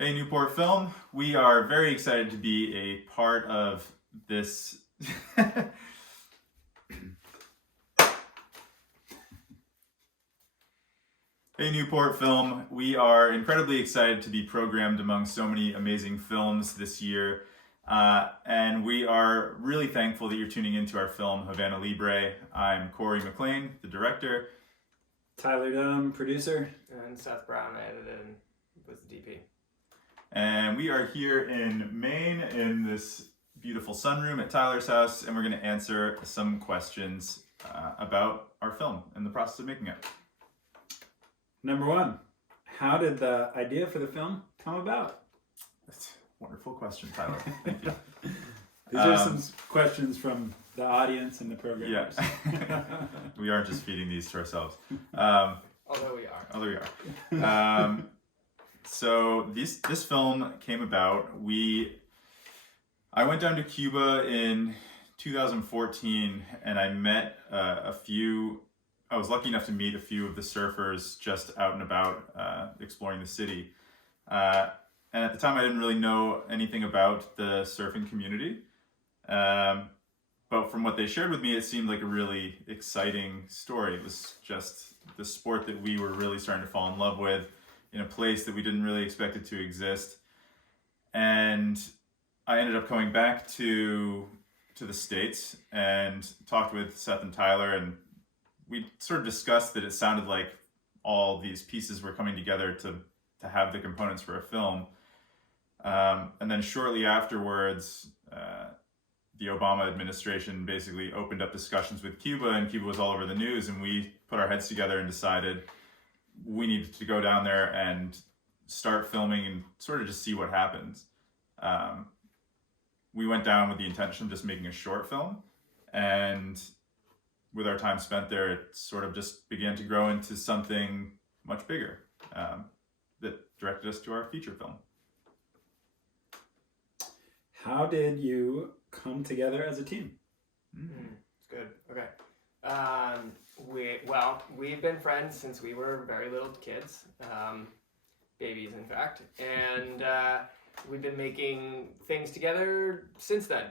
Hey, Newport Film. We are very excited to be a part of this. Hey, Newport Film. We are incredibly excited to be programmed among so many amazing films this year. And we are really thankful that you're tuning into our film, Havana Libre. I'm Corey McLean, the director. Tyler Dunham, producer. And Seth Brown, I edited and was the DP. And we are here in Maine in this beautiful sunroom at Tyler's house, and we're going to answer some questions about our film and the process of making it. Number one, how did the idea for the film come about? That's a wonderful question, Tyler. Thank you. These are some questions from the audience and the programmers. Yeah. We aren't just feeding these to ourselves. Although we are. So this film came about. I went down to Cuba in 2014, and I met I was lucky enough to meet a few of the surfers just out and about exploring the city. And at the time, I didn't really know anything about the surfing community. But from what they shared with me, it seemed like a really exciting story. It was just the sport that we were really starting to fall in love with in a place that we didn't really expect it to exist. And I ended up coming back to the States and talked with Seth and Tyler, and we sort of discussed that it sounded like all these pieces were coming together to have the components for a film. And then shortly afterwards, the Obama administration basically opened up discussions with Cuba, and Cuba was all over the news, and we put our heads together and decided we needed to go down there and start filming and sort of just see what happens. We went down with the intention of just making a short film, and with our time spent there, it sort of just began to grow into something much bigger that directed us to our feature film. How did you come together as a team? It's good. Okay. We've been friends since we were very little kids, babies in fact, and we've been making things together since then.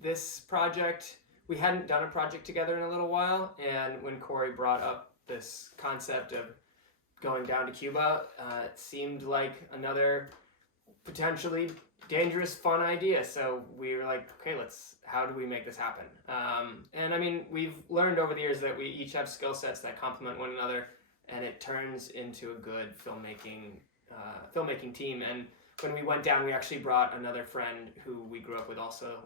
This project, we hadn't done a project together in a little while, and when Corey brought up this concept of going down to Cuba, it seemed like another potentially dangerous, fun idea. So we were like, okay, how do we make this happen? And I mean, we've learned over the years that we each have skill sets that complement one another, and it turns into a good filmmaking team. And when we went down, we actually brought another friend who we grew up with, also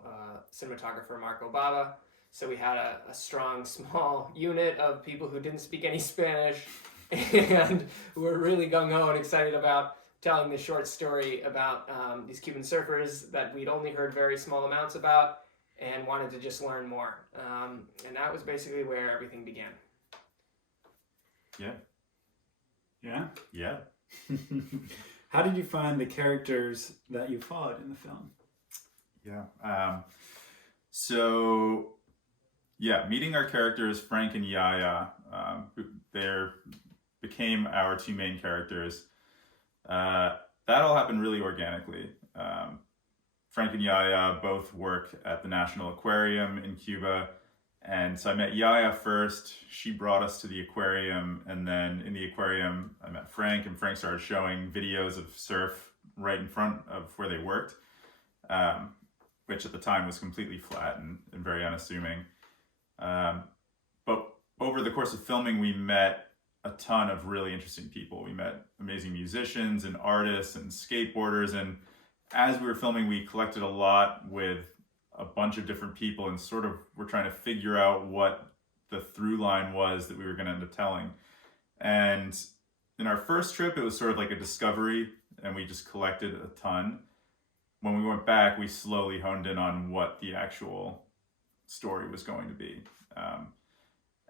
cinematographer Marco Bava. So we had a strong, small unit of people who didn't speak any Spanish and were really gung-ho and excited about telling this short story about these Cuban surfers that we'd only heard very small amounts about and wanted to just learn more. And that was basically where everything began. Yeah. Yeah? Yeah. How did you find the characters that you followed in the film? Yeah. Meeting our characters, Frank and Yaya, they became our two main characters. That all happened really organically. Frank and Yaya both work at the National Aquarium in Cuba, and so I met Yaya first. She brought us to the aquarium, and then in the aquarium I met Frank, and Frank started showing videos of surf right in front of where they worked, which at the time was completely flat and very unassuming. But over the course of filming, we met a ton of really interesting people. We met amazing musicians and artists and skateboarders, and as we were filming, we collected a lot with a bunch of different people and sort of were trying to figure out what the through line was that we were going to end up telling. And in our first trip, it was sort of like a discovery, and we just collected a ton. When we went back, we slowly honed in on what the actual story was going to be.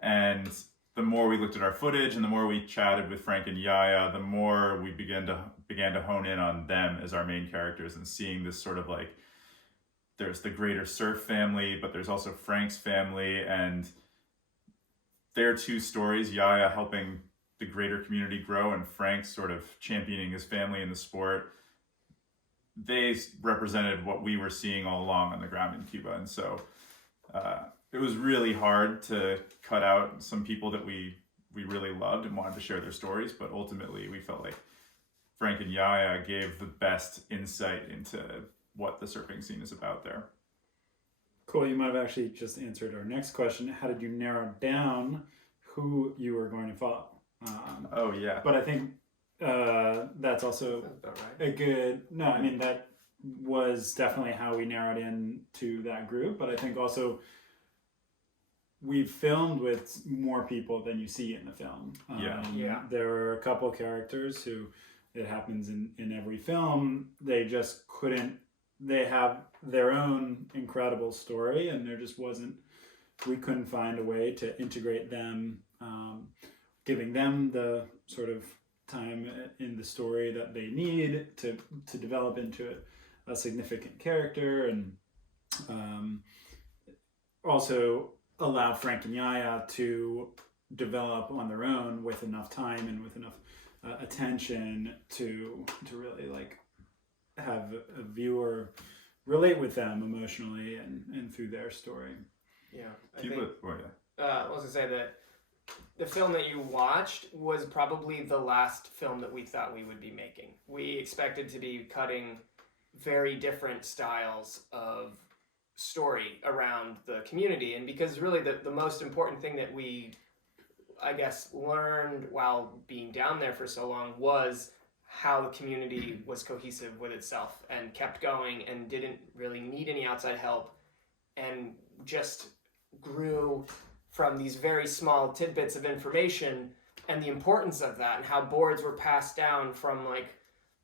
And the more we looked at our footage and the more we chatted with Frank and Yaya, the more we began to hone in on them as our main characters, and seeing this sort of like, there's the greater surf family, but there's also Frank's family, and their two stories, Yaya helping the greater community grow, and Frank sort of championing his family in the sport, they represented what we were seeing all along on the ground in Cuba. And so it was really hard to cut out some people that we really loved and wanted to share their stories, but ultimately we felt like Frank and Yaya gave the best insight into what the surfing scene is about there. Cool. You might have actually just answered our next question. How did you narrow down who you were going to follow? Oh, yeah. But I think that's also That's about right. a good... No, I mean, that was definitely how we narrowed in to that group. But I think also we filmed with more people than you see in the film. Yeah. There are a couple characters who, it happens in every film, they just couldn't... They have their own incredible story, and there just wasn't... We couldn't find a way to integrate them, giving them the sort of time in the story that they need to develop into a significant character, and also allow Frank and Yaya to develop on their own with enough time and with enough attention to really like have a viewer relate with them emotionally and through their story. Yeah. I was going to say that the film that you watched was probably the last film that we thought we would be making. We expected to be cutting very different styles of story around the community. And because really the most important thing that we, I guess, learned while being down there for so long was how the community was cohesive with itself and kept going and didn't really need any outside help, and just grew from these very small tidbits of information, and the importance of that, and how boards were passed down from like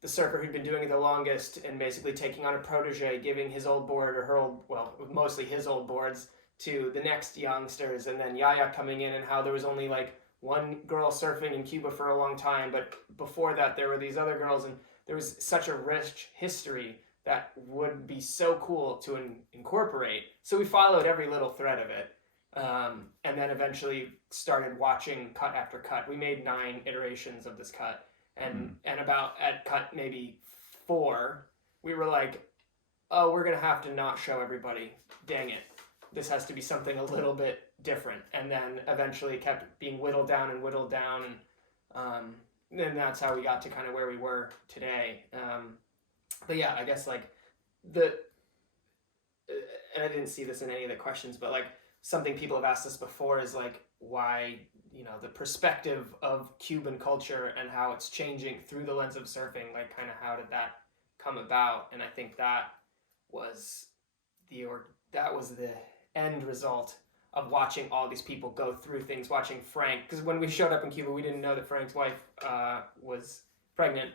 the surfer who'd been doing it the longest and basically taking on a protege, giving his old board or her old, well, mostly his old boards to the next youngsters, and then Yaya coming in, and how there was only like one girl surfing in Cuba for a long time, but before that there were these other girls, and there was such a rich history that would be so cool to incorporate. So we followed every little thread of it. And then eventually started watching cut after cut. We made 9 iterations of this cut, and about at cut maybe 4, we were like, oh, we're gonna have to not show everybody. Dang it, this has to be something a little bit different. And then eventually it kept being whittled down, and then that's how we got to kind of where we were today. But yeah, I guess like and I didn't see this in any of the questions, but like something people have asked us before is like why, the perspective of Cuban culture and how it's changing through the lens of surfing, like kind of how did that come about? And I think that was the end result of watching all these people go through things, watching Frank, because when we showed up in Cuba, we didn't know that Frank's wife was pregnant,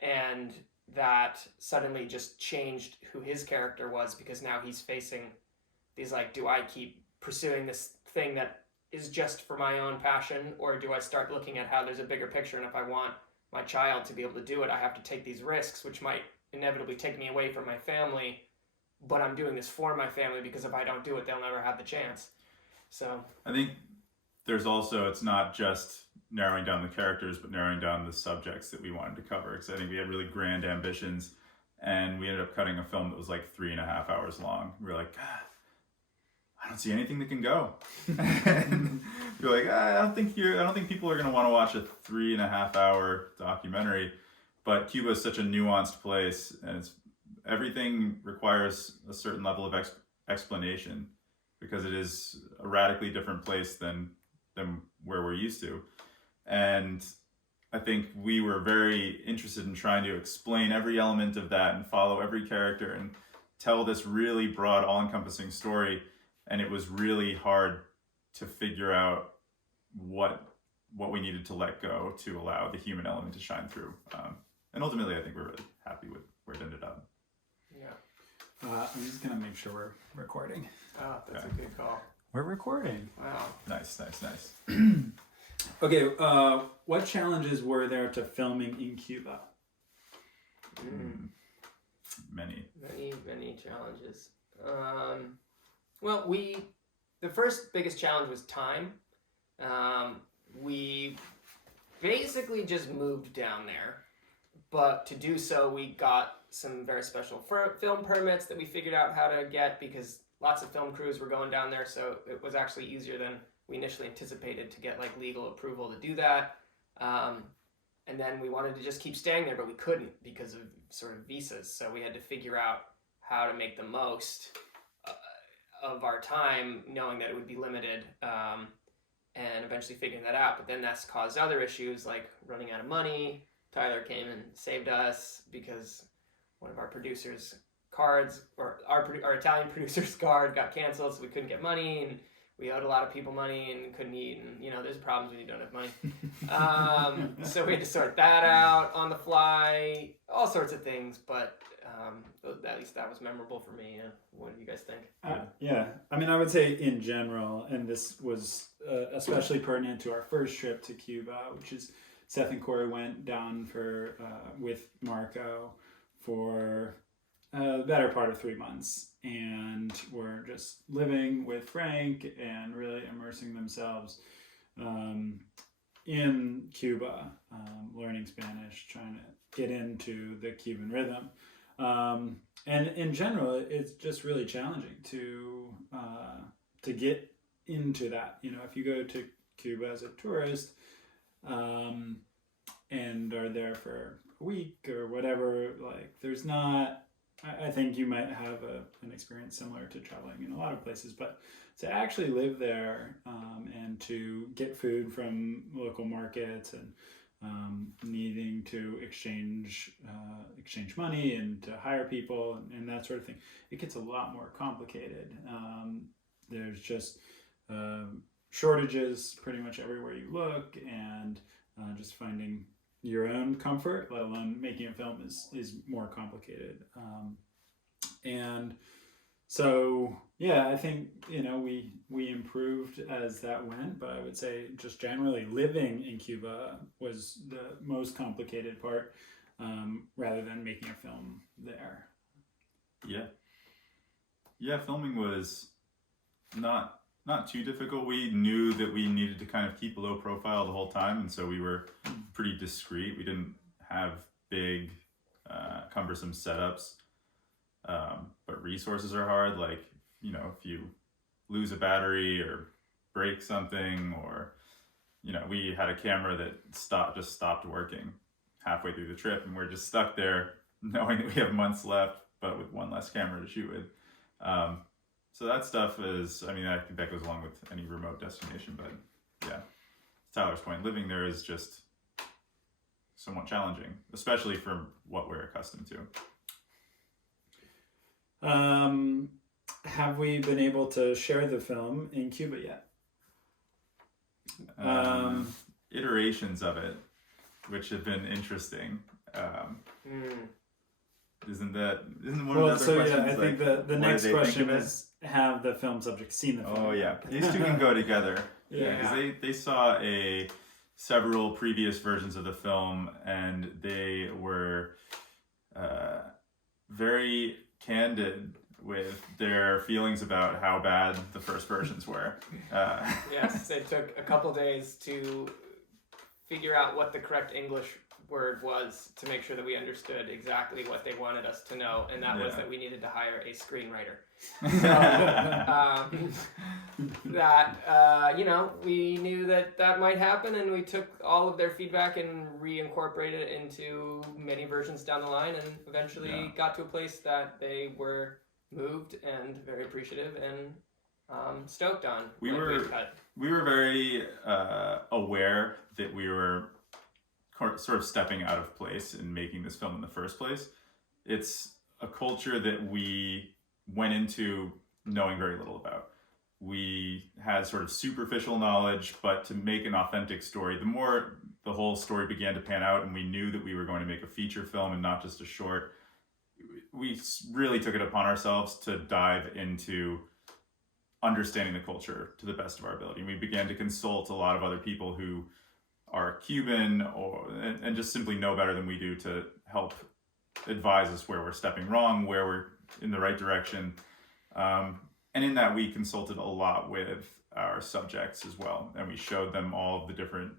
and that suddenly just changed who his character was, because now he's facing these like, do I keep pursuing this thing that is just for my own passion, or do I start looking at how there's a bigger picture, and if I want my child to be able to do it, I have to take these risks, which might inevitably take me away from my family, but I'm doing this for my family, because if I don't do it, they'll never have the chance. So I think there's also, it's not just narrowing down the characters, but narrowing down the subjects that we wanted to cover, because I think we had really grand ambitions, and we ended up cutting a film that was like 3.5 hours long. We were like, I don't see anything that can go. And you're like, I don't think people are going to want to watch a 3.5 hour documentary. But Cuba is such a nuanced place, and everything requires a certain level of explanation, because it is a radically different place than where we're used to. And I think we were very interested in trying to explain every element of that and follow every character and tell this really broad, all-encompassing story. And it was really hard to figure out what we needed to let go to allow the human element to shine through. And ultimately, I think we're really happy with where it ended up. yeah. I'm just going to make sure we're recording. Oh, that's a good call. We're recording. Wow. Nice. Okay, what challenges were there to filming in Cuba? Many challenges. Well, the first biggest challenge was time. We basically just moved down there. But to do so, we got some very special film permits that we figured out how to get because lots of film crews were going down there. So it was actually easier than we initially anticipated to get like legal approval to do that. And then we wanted to just keep staying there, but we couldn't because of sort of visas. So we had to figure out how to make the most of our time, knowing that it would be limited, and eventually figuring that out. But then that's caused other issues like running out of money. Tyler came and saved us because one of our producers' cards, or our Italian producer's card, got canceled, so we couldn't get money, and we owed a lot of people money and couldn't eat, and there's problems when you don't have money. So we had to sort that out on the fly, all sorts of things, but at least that was memorable for me. What do you guys think? Yeah, I mean, I would say in general, and this was especially pertinent to our first trip to Cuba, which is Seth and Corey went down for with Marco for the better part of 3 months, and were just living with Frank and really immersing themselves in Cuba, learning Spanish, trying to get into the Cuban rhythm. And in general, it's just really challenging to get into that. If you go to Cuba as a tourist, and are there for a week or whatever, like there's not, I think you might have an experience similar to traveling in a lot of places, but to actually live there, and to get food from local markets and needing to exchange money and to hire people and that sort of thing, it gets a lot more complicated. There's just shortages pretty much everywhere you look, and just finding your own comfort, let alone making a film, is more complicated. And so, yeah, I think, we improved as that went, but I would say just generally living in Cuba was the most complicated part, rather than making a film there. Yeah, filming was not too difficult. We knew that we needed to kind of keep a low profile the whole time, and so we were pretty discreet. We didn't have big, cumbersome setups, but resources are hard. Like, if you lose a battery or break something, or, we had a camera that just stopped working halfway through the trip, and we're just stuck there knowing that we have months left, but with one less camera to shoot with. So that stuff is, I think that goes along with any remote destination, but yeah, to Tyler's point, living there is just somewhat challenging, especially for what we're accustomed to. Have we been able to share the film in Cuba yet? Iterations of it, which have been interesting. Isn't one of the other questions? I think the next question is, have the film subjects seen the film? Oh yeah, these two can go together. Yeah, because they saw several previous versions of the film, and they were very candid with their feelings about how bad the first versions were. Yes, it took a couple days to figure out what the correct English word was to make sure that we understood exactly what they wanted us to know, and that was that we needed to hire a screenwriter. So we knew that might happen, and we took all of their feedback and reincorporated it into many versions down the line, and eventually got to a place that they were moved and very appreciative and stoked on. We were very aware that we were sort of stepping out of place in making this film in the first place. It's a culture that we went into knowing very little about. We had sort of superficial knowledge, but to make an authentic story, the more the whole story began to pan out and we knew that we were going to make a feature film and not just a short, we really took it upon ourselves to dive into understanding the culture to the best of our ability. And we began to consult a lot of other people who are Cuban and just simply know better than we do to help advise us where we're stepping wrong, where we're in the right direction. And in that, we consulted a lot with our subjects as well. And we showed them all of the different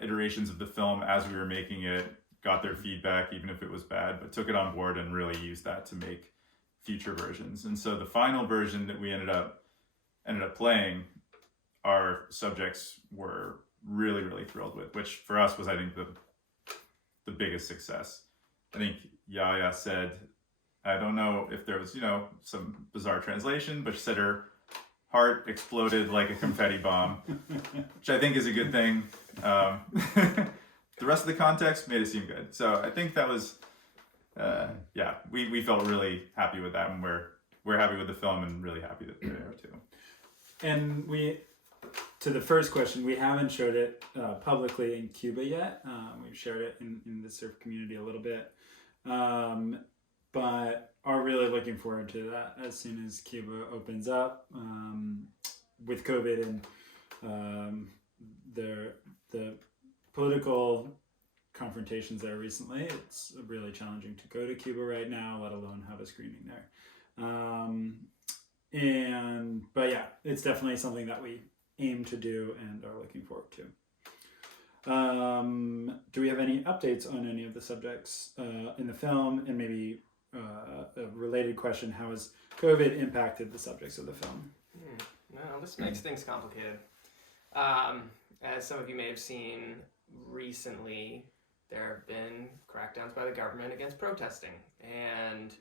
iterations of the film as we were making it, got their feedback, even if it was bad, but took it on board and really used that to make future versions. And so the final version that we ended up playing, our subjects were really, really thrilled with, which for us was, I think, the biggest success. I think Yaya said, I don't know if there was, some bizarre translation, but she said her heart exploded like a confetti bomb, which I think is a good thing. The rest of the context made it seem good. So I think that was, we felt really happy with that, and we're happy with the film and really happy that they are too. And to the first question, we haven't showed it publicly in Cuba yet. We've shared it in the surf community a little bit, but are really looking forward to that as soon as Cuba opens up. With COVID and the political confrontations there recently, it's really challenging to go to Cuba right now, let alone have a screening there. But yeah, it's definitely something that we aim to do and are looking forward to. Do we have any updates on any of the subjects in the film? And maybe a related question, how has COVID impacted the subjects of the film? No, this makes things complicated. As some of you may have seen recently, there have been crackdowns by the government against protesting, and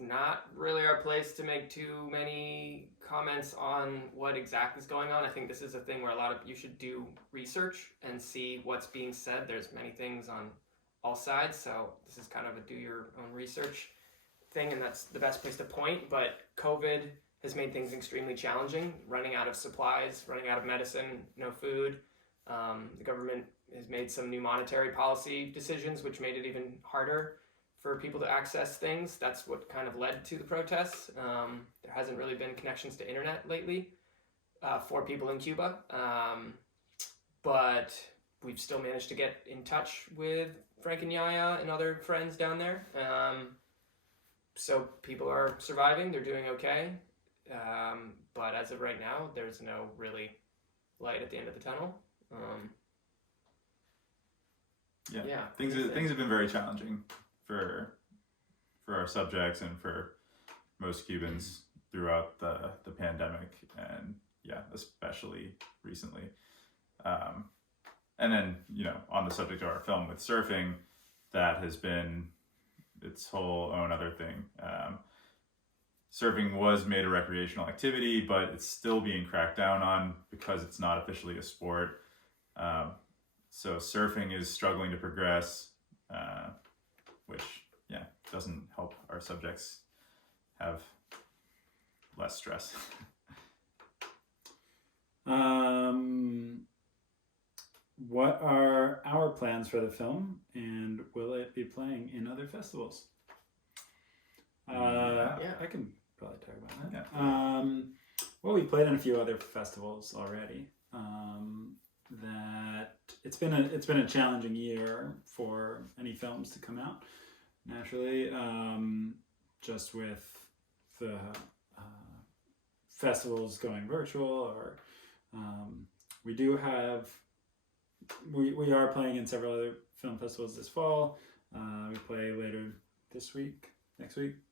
not really our place to make too many comments on what exactly is going on. I think this is a thing where you should do research and see what's being said. There's many things on all sides, so this is kind of a do your own research thing, and that's the best place to point. But COVID has made things extremely challenging, running out of supplies, running out of medicine, no food. The government has made some new monetary policy decisions, which made it even harder for people to access things. That's what kind of led to the protests. There hasn't really been connections to internet lately for people in Cuba, but we've still managed to get in touch with Frank and Yaya and other friends down there. So people are surviving, they're doing okay. But as of right now, there's no really light at the end of the tunnel. Things have been very challenging for our subjects and for most Cubans throughout the pandemic, and especially recently. And then on the subject of our film with surfing, that has been its whole own other thing. Surfing was made a recreational activity, but it's still being cracked down on because it's not officially a sport. So surfing is struggling to progress, which doesn't help our subjects have less stress. What are our plans for the film, and will it be playing in other festivals? I can probably talk about that. Yeah. Well, we played in a few other festivals already. That it's been a challenging year for any films to come out. Naturally, just with the festivals going virtual, or we are playing in several other film festivals this fall. We play later next week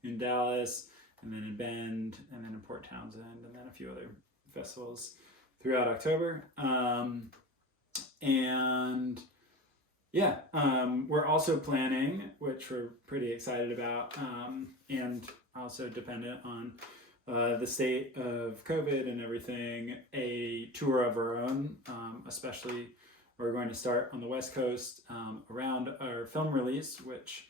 in Dallas, and then in Bend, and then in Port Townsend, and then a few other festivals throughout October. We're also planning, which we're pretty excited about, and also dependent on the state of COVID and everything, a tour of our own, especially we're going to start on the West Coast around our film release, which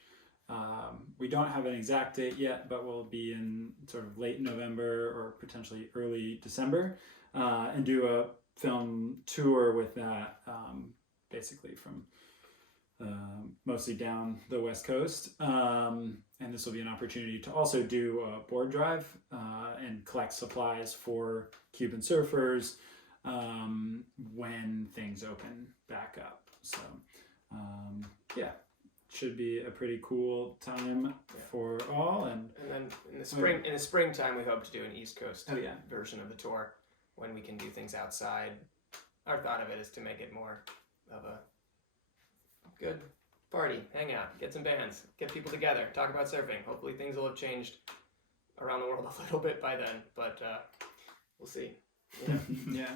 we don't have an exact date yet, but will be in sort of late November or potentially early December, and do a film tour with that, basically from mostly down the West Coast. And this will be an opportunity to also do a board drive and collect supplies for Cuban surfers when things open back up. So should be a pretty cool time for all. And then in the springtime, we hope to do an East Coast version of the tour, when we can do things outside our thought of it is to make it more of a good party, hang out, get some bands, get people together, talk about surfing. Hopefully things will have changed around the world a little bit by then, but we'll see. You know? Yeah.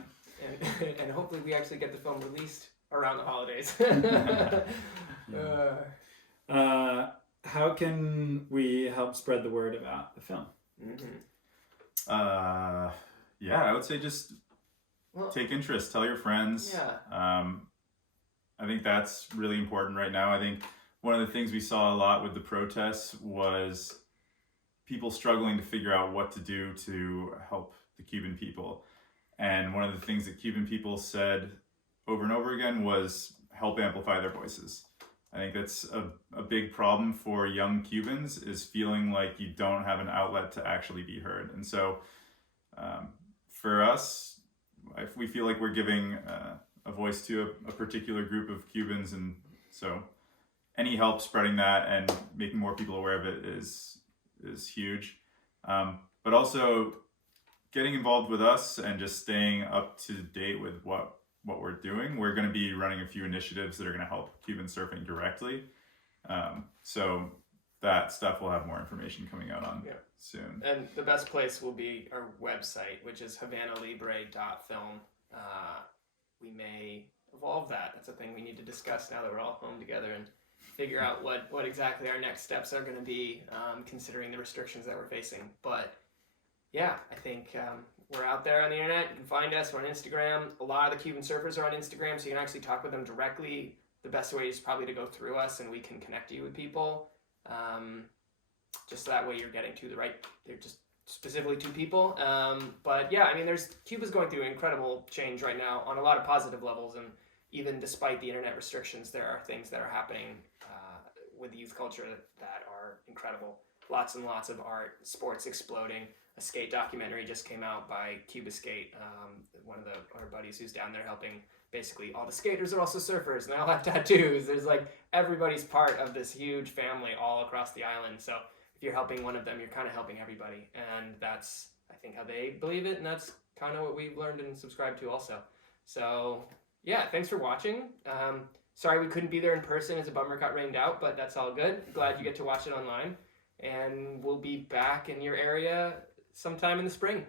And hopefully we actually get the film released around the holidays. How can we help spread the word about the film? Yeah, I would say just take interest, tell your friends. Yeah. I think that's really important right now. I think one of the things we saw a lot with the protests was people struggling to figure out what to do to help the Cuban people. And one of the things that Cuban people said over and over again was help amplify their voices. I think that's a big problem for young Cubans, is feeling like you don't have an outlet to actually be heard. And so for us, if we feel like we're giving a voice to a particular group of Cubans, and so any help spreading that and making more people aware of it is huge. But also getting involved with us and just staying up to date with what we're doing. We're going to be running a few initiatives that are going to help Cuban surfing directly. So that stuff will have more information coming out on soon. And the best place will be our website, which is havanalibre.film. We may evolve that. That's a thing we need to discuss now that we're all home together and figure out what exactly our next steps are going to be, considering the restrictions that we're facing. But yeah, I think we're out there on the internet. You can find us. We're on Instagram. A lot of the Cuban surfers are on Instagram, so you can actually talk with them directly. The best way is probably to go through us, and we can connect you with people. Just so that way you're getting to the right, they're just specifically to people. But yeah, I mean, Cuba's going through incredible change right now on a lot of positive levels, and even despite the internet restrictions, there are things that are happening with youth culture that are incredible. Lots and lots of art, sports exploding. A skate documentary just came out by Cuba Skate, one of our buddies who's down there helping. Basically, all the skaters are also surfers, and they all have tattoos. There's like, everybody's part of this huge family all across the island. So if you're helping one of them, you're kind of helping everybody. And that's, I think, how they believe it, and that's kind of what we've learned and subscribed to also. So yeah, thanks for watching. Sorry we couldn't be there in person. It's a bummer it got rained out, but that's all good. Glad you get to watch it online. And we'll be back in your area sometime in the spring.